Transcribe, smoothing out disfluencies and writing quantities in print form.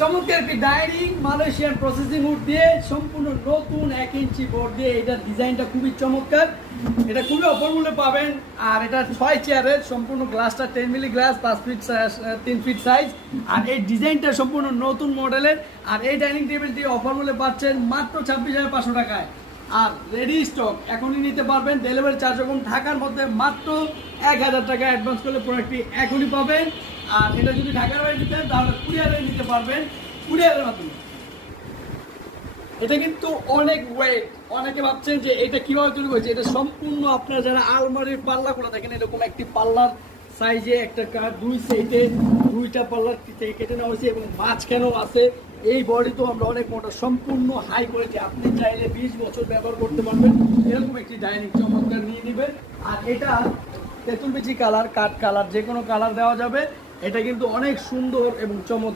চমৎকার একটি dining Malaysian processing would দিয়ে সম্পূর্ণ নতুন 1 ইঞ্চি বোর্ড দিয়ে এটার ডিজাইনটা খুবই চমৎকার। এটা খুবই অফার মূল্যে পাবেন। আর এটা 6 চেয়ারের সম্পূর্ণ গ্লাসটা 10 milli glass 5 feet 3 feet size. আর এই ডিজাইনটা সম্পূর্ণ নতুন মডেলের। আর এই ডাইনিং টেবিলটি অফার মূল্যে পাচ্ছেন মাত্র 26,500 টাকায়। আর রেডি স্টক এখনই নিতে পারবেন। ডেলিভারি চার্জ এবং ঢাকার মধ্যে মাত্র 1000 টাকা অ্যাডভান্স করলে প্রোডাক্টটি এখনই পাবেন। আর এটা যদি ঢাকার বাইরে নিতেন তাহলে কুরিয়ারে নিতে পারবেন, কুরিয়ারের মাধ্যমে। এটা কিন্তু অনেক ওয়েট। অনেকে ভাবছেন যে এটা কিভাবে তৈরি করেছে। এটা সম্পূর্ণ আপনার যারা আলমারির পাল্লাগুলো দেখেন এরকম একটি পাল্লার সাইজে একটা কাঠ 2 সাইডে 2টা পাল্লার কেটে নেওয়া হয়েছে এবং মাঝখানেও আছে। এই বডি তো আমরা অনেক মোটা সম্পূর্ণ হাই করেছি। আপনি চাইলে 20 বছর ব্যবহার করতে পারবেন এরকম একটি ডাইনিং চমৎকার নিয়ে নেবেন। আর এটা তেঁতুল বিচি কালার, কাঠ কালার, যে কোনো কালার দেওয়া যাবে। এটা কিন্তু অনেক সুন্দর এবং চমৎকার।